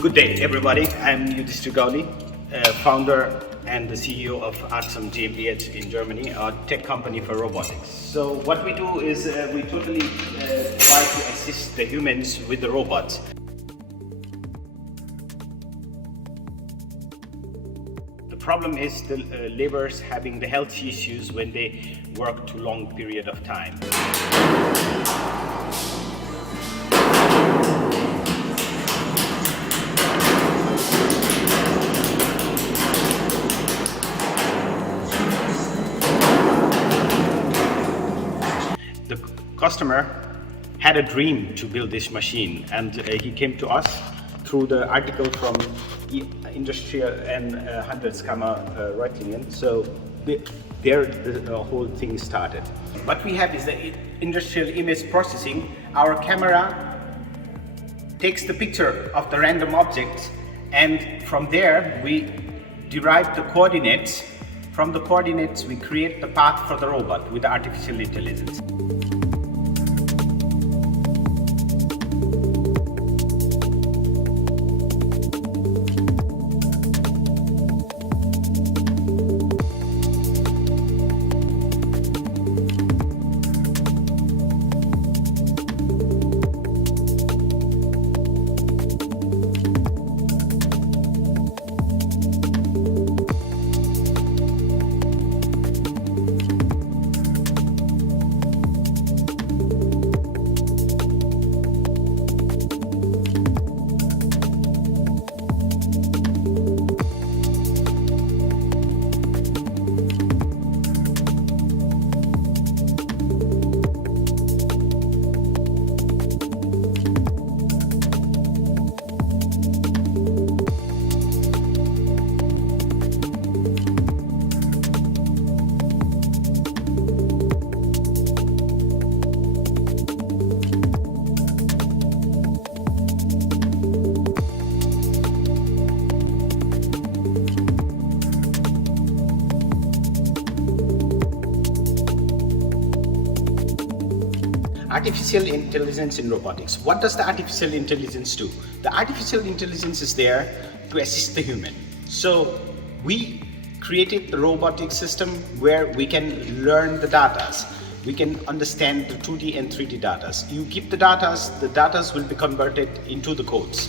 Good day, everybody. I'm Yudhishthir Gauli, founder and the CEO of Artsum GmbH in Germany, a tech company for robotics. So what we do is we totally try to assist the humans with the robots. The problem is the laborers having the health issues when they work too long period of time. The customer had a dream to build this machine, and he came to us through the article from Industrial and Handelskammer Reutlingen. So there the whole thing started. What we have is the industrial image processing. Our camera takes the picture of the random objects, and from there we derive the coordinates. From the coordinates we create the path for the robot with the artificial intelligence. Artificial intelligence in robotics. What does the artificial intelligence do? The artificial intelligence is there to assist the human. So we created the robotic system where we can learn the data. We can understand the 2D and 3D data. You give the data will be converted into the codes.